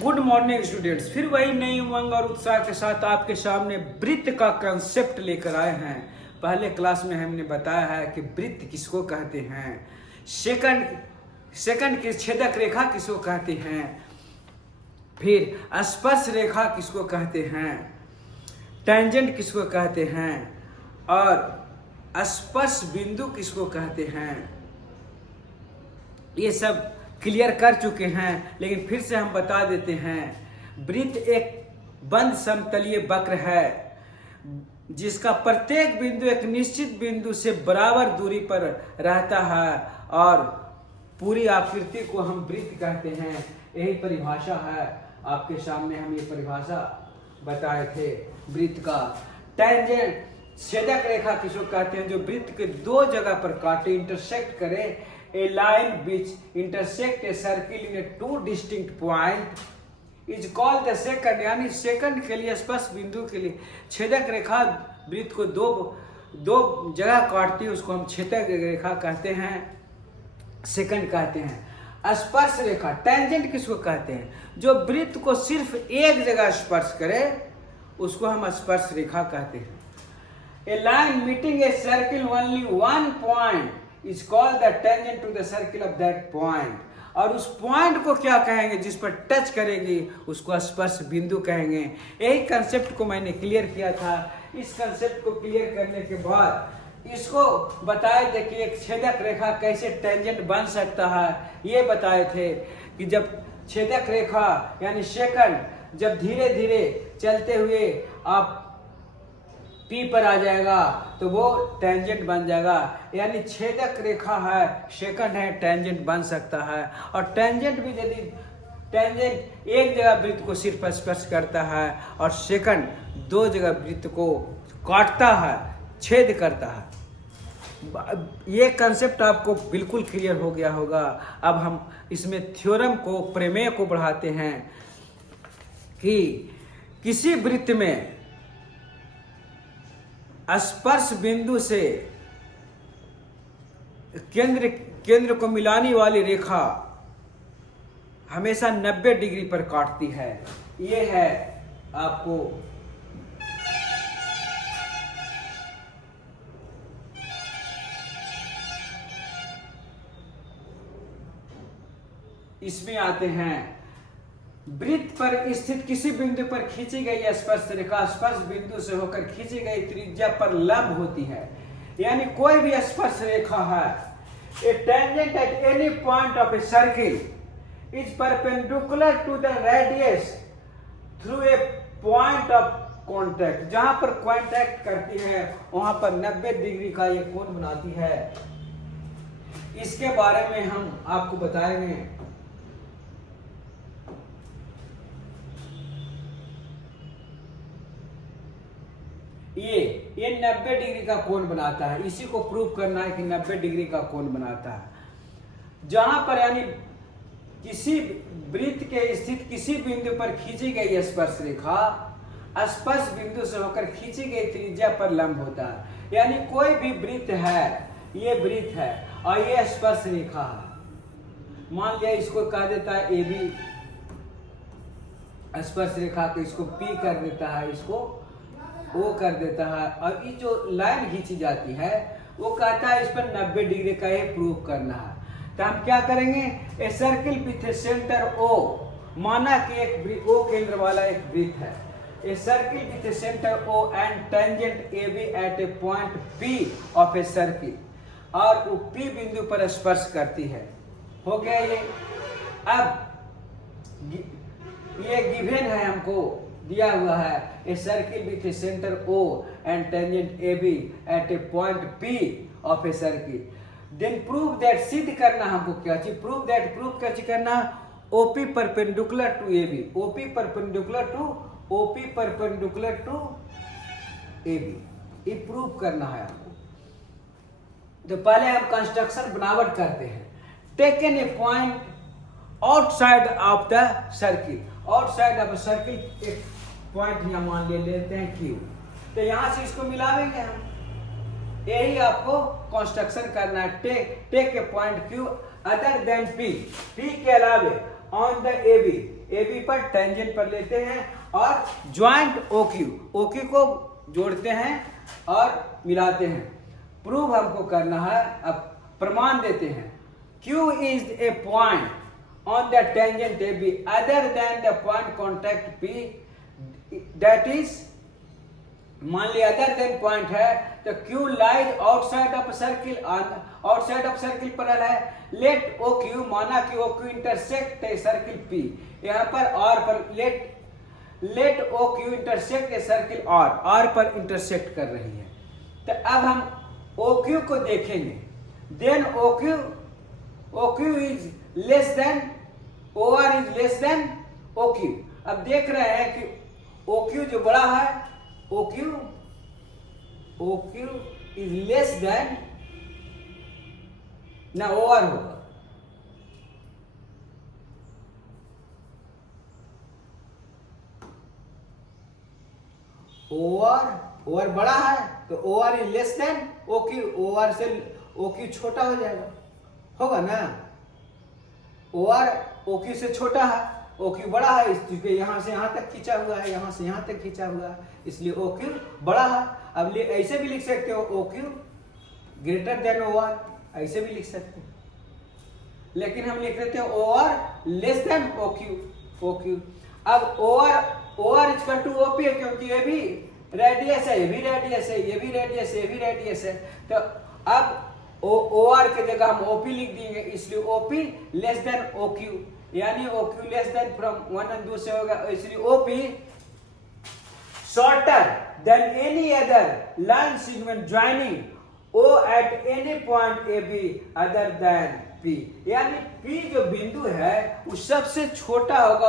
Good morning students, फिर वही नई उमंग और उत्साह के साथ आपके सामने वृत्त का कंसेप्ट लेकर आए हैं। पहले क्लास में हमने बताया है कि वृत्त किसको कहते हैं, सेकंड की छेदक रेखा किसको कहते हैं, फिर स्पर्श रेखा किसको कहते हैं, टेंजेंट किसको कहते हैं और स्पर्श बिंदु किसको कहते हैं। ये सब क्लियर कर चुके हैं, लेकिन फिर से हम बता देते हैं। वृत्त एक बंद समतलीय वक्र है जिसका प्रत्येक बिंदु एक निश्चित बिंदु से बराबर दूरी पर रहता है और पूरी आकृति को हम वृत्त कहते हैं। यही परिभाषा है, आपके सामने हम ये परिभाषा बताए थे वृत्त का। टेंजेंट छेदक रेखा किसको कहते हैं, जो वृत्त के दो जगह पर काटे, इंटरसेक्ट करे। A line which intersect a circle in a two distinct point is called the secant। यानी सेकंड के लिए, स्पर्श बिंदु के लिए छेदक रेखा वृत्त को दो जगह काटती है, उसको हम छेदक रेखा कहते हैं, सेकंड कहते हैं। स्पर्श रेखा टेंजेंट किसको कहते हैं, जो वृत्त को सिर्फ एक जगह स्पर्श करे उसको हम स्पर्श रेखा कहते हैं। A line meeting a circle only one point is called the tangent to the circle of that point। और उस पॉइंट को क्या कहेंगे, जिस पर टच करेगी उसको स्पर्श बिंदु कहेंगे। यही कंसेप्ट को मैंने क्लियर किया था। इस कंसेप्ट को क्लियर करने के बाद इसको बताए थे कि एक छेदक रेखा कैसे टेंजेंट बन सकता है। ये बताए थे कि जब छेदक रेखा यानी सेकंड जब धीरे धीरे चलते हुए आप P पर आ जाएगा तो वो टेंजेंट बन जाएगा। यानी छेदक रेखा है, सेकंड है, टेंजेंट बन सकता है। और टेंजेंट भी यदि टेंजेंट एक जगह वृत्त को सिर्फ स्पर्श करता है और सेकंड दो जगह वृत्त को काटता है, छेद करता है। ये कंसेप्ट आपको बिल्कुल क्लियर हो गया होगा। अब हम इसमें थ्योरम को, प्रमेय को बढ़ाते हैं कि किसी वृत्त में स्पर्श बिंदु से केंद्र को मिलाने वाली रेखा हमेशा 90 डिग्री पर काटती है। ये है आपको इसमें आते हैं। वृत्त पर स्थित किसी बिंदु पर खींची गई स्पर्श रेखा स्पर्श बिंदु से होकर खींची गई त्रिज्या पर लंब होती है। यानी कोई भी स्पर्श रेखा है, a tangent at any point of a circle is perpendicular to the radius through a point of contact. जहां पर कांटेक्ट करती है वहां पर 90 डिग्री का ये कोण बनाती है। इसके बारे में हम आपको बताएंगे। ये 90 डिग्री का कोण बनाता है। इसी को प्रूव करना है कि 90 डिग्री का कोण बनाता है। जहां पर यानी किसी वृत्त के स्थित किसी बिंदु पर खींची गई स्पर्श रेखा स्पर्श बिंदु से होकर खींची गई त्रिज्या पर लंब होता है। यानी कोई भी वृत्त है, ये वृत्त है और ये स्पर्श रेखा है। मान लिया इसको कह देता है ए बी स्पर्श रेखा को, इसको पी कर देता है, इसको वो कर देता है। और ये जो लाइन खींची जाती है वो कहता है इस पर 90 डिग्री का ये प्रूव करना है। तो हम क्या करेंगे, a circle with a centre O, माना कि एक ओ केंद्र वाला एक वृत्त है। A circle with a centre O and tangent A B at a point P of a circle, और वो पी बिंदु पर स्पर्श करती है। हो गया ये। अब ये गिवन है, हमको दिया हुआ है, a circle with a centre O and tangent AB at a point P of a circle. Then prove that, सिद्ध करना हमको क्या चाहिए, प्रूव दैट, प्रूव क्या चाहिए करना, OP perpendicular to AB, OP perpendicular to AB, ये प्रूव करना है आपको। तो पहले हम कंस्ट्रक्शन बनावट करते हैं। Taken a point outside of the circle, outside of circle एक पॉइंट यहाँ मान लेते हैं Q। तो यहां से इसको मिलावेंगे हम। यही आपको कंस्ट्रक्शन करना है। Take a point Q other than P, P के अलावे ऑन द AB, AB पर टेंजेंट पर लेते हैं और ज्वाइंट OQ को जोड़ते हैं और मिलाते हैं। प्रूव हमको करना है, अब प्रमाण देते हैं। Q is a point on the tangent AB other than the point contact P, that is, मान लिया अदर देन पॉइंट है तो Q lies outside of circle, outside of circle पर है। लेट OQ, माना कि OQ इंटरसेक्ट सर्किल P, यहाँ पर R पर let OQ intersect a circle R पर इंटरसेक्ट कर रही है। तो अब हम OQ को देखेंगे, then OQ is less than, OR is less than OQ। अब देख रहे हैं कि OQ जो बड़ा है, OQ इज लेस देन ना OR होगा, OR बड़ा है तो OR is less than OQ, OR से OQ छोटा हो जाएगा, होगा ना। OR OQ से छोटा है, OQ बड़ा है, क्योंकि यहाँ से यहाँ तक खींचा हुआ है, यहाँ से यहाँ तक खींचा हुआ है, इसलिए OQ बड़ा है। अब ऐसे भी लिख सकते हो OQ ग्रेटर देन OR, ऐसे भी लिख सकते हैं, लेकिन हम लिख लेते हैं OR लेस देन OQ। अब OR इक्वल टू OP है, क्योंकि ये भी रेडियस है, ये भी रेडियस है, ये भी रेडियस है, ये भी रेडियस है। तो अब OR के जगह हम OP लिख देंगे, इसलिए OP लेस देन OQ, यानी OQ less than from 1 and 2 से होगा, इसलिए OP shorter than any other line segment joining O at any point AB other than P, यानी P जो बिंदु है वो सबसे छोटा होगा,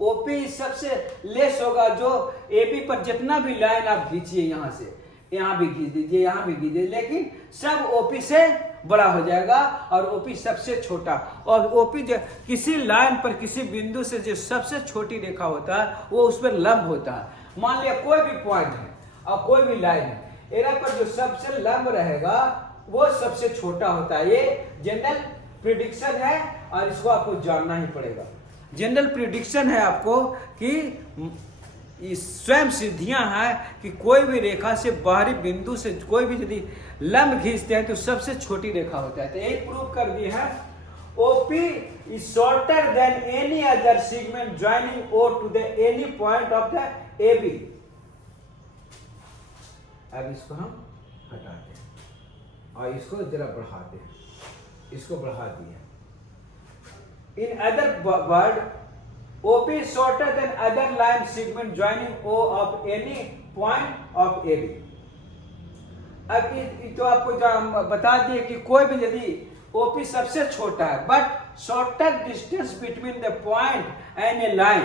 OP सबसे लेस होगा, जो AB पर जितना भी लाइन आप खींचिए, यहाँ से यहाँ भी खींच दीजिए, यहाँ भी खींचिए, लेकिन सब OP से बड़ा हो जाएगा और OP सबसे छोटा। और OP जो किसी लाइन पर किसी बिंदु से जो सबसे छोटी रेखा होता है वो उस पर लंब होता है। मान लिया कोई भी पॉइंट है और कोई भी लाइन है, एरा पर जो सबसे लंब रहेगा वो सबसे छोटा होता है। ये जनरल प्रिडिक्शन है और इसको आपको जानना ही पड़ेगा। जनरल प्रिडिक्शन है आपको कि स्वयं सिद्धियां हैं कि कोई भी रेखा से बाहरी बिंदु से कोई भी यदि लंब खींचते हैं तो सबसे छोटी रेखा होता है। तो यही प्रूव कर दिए हैं, OP is shorter than any other segment joining O to the any point of the AB। अब इसको हम हटाते हैं और इसको जरा बढ़ाते हैं, इसको बढ़ा दिया। In other word OP is shorter than other line segment joining O of any point of AB। अब तो आपको जो हम बता दिए कि कोई भी यदि OP सबसे छोटा है, but shorter distance between the point and A line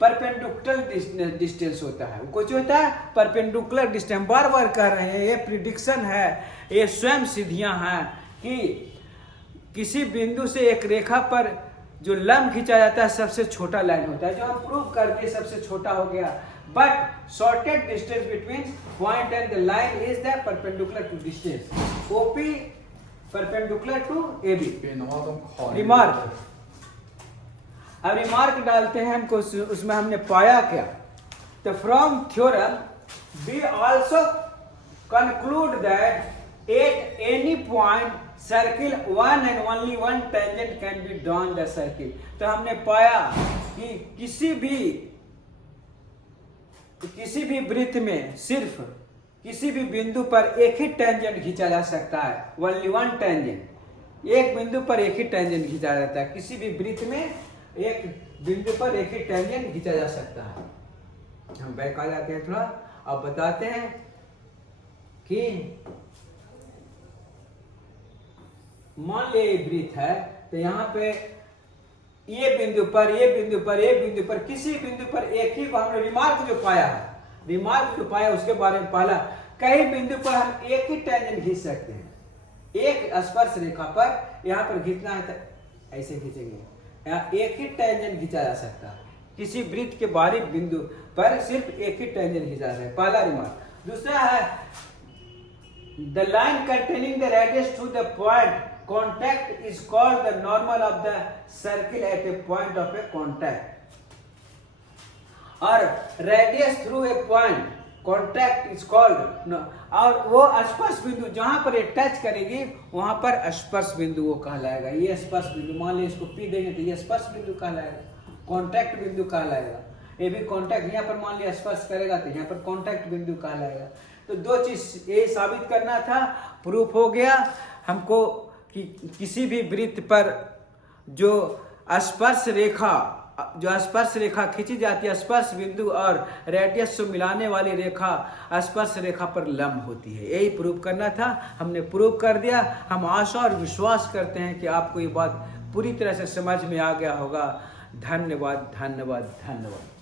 perpendicular distance होता है। कुछ होता है परपेंडिकुलर डिस्टेंस, बार बार कह रहे हैं, ये प्रिडिक्शन है, ये स्वयं सिद्धियां हैं कि किसी बिंदु से एक रेखा पर जो लंब खींचा जाता है सबसे छोटा लाइन होता है, जो हम प्रूव कर दिए सबसे छोटा हो गया। But shortest distance between point and the line is the perpendicular to distance, OP perpendicular to AB। Remark, अब रिमार्क डालते हैं हमको, उसमें हमने पाया क्या। तो from theorem we also conclude that at any point circle one and only one tangent can be drawn the circle. तो हमने पाया कि किसी भी वृत्त में सिर्फ किसी भी बिंदु पर एक ही टेंजेंट खींचा जा सकता है, ओनली वन टेंजेंट, एक बिंदु पर एक ही टेंजेंट खींचा जाता है। किसी भी वृत्त में एक बिंदु पर एक ही टेंजेंट खींचा जा सकता है। हम बैक आ जाते हैं थोड़ा, अब बताते हैं कि मान लिया ये वृत्त है, तो यहाँ पे ये बिंदु पर किसी बिंदु पर एक ही, हमने रिमार्क जो पाया उसके बारे में पहला, कई बिंदु पर हम एक ही टेंजेंट खींच सकते हैं। एक स्पर्श रेखा पर यहाँ पर खींचना है तो ऐसे खींचेंगे, यहाँ एक ही टेंजेंट खींचा जा सकता है। किसी वृत्त के बाहरी बिंदु पर सिर्फ एक ही टेंजेंट खींचा जा सकता है, पहला रिमार्क। दूसरा है the line containing the radius to the point contact is called the normal of the circle at a point of a contact। और radius through a point contact is called, और वो स्पर्श बिंदु जहां पर ये टच करेगी वहां पर स्पर्श बिंदु वो कहलाएगा। ये स्पर्श बिंदु, मान लीजिए इसको पी देंगे तो ये स्पर्श बिंदु कहलाएगा, कॉन्टैक्ट बिंदु कहलाएगा। ये भी कॉन्टैक्ट, यहाँ पर मान लिया स्पर्श करेगा तो यहाँ पर कॉन्टैक्ट बिंदु कहलाएगा। तो दो चीज ये साबित करना था, प्रूफ हो गया हमको कि किसी भी वृत्त पर जो स्पर्श रेखा खींची जाती है, स्पर्श बिंदु और रेडियस से मिलाने वाली रेखा स्पर्श रेखा पर लंब होती है। यही प्रूफ करना था, हमने प्रूफ कर दिया। हम आशा और विश्वास करते हैं कि आपको ये बात पूरी तरह से समझ में आ गया होगा। धन्यवाद, धन्यवाद, धन्यवाद।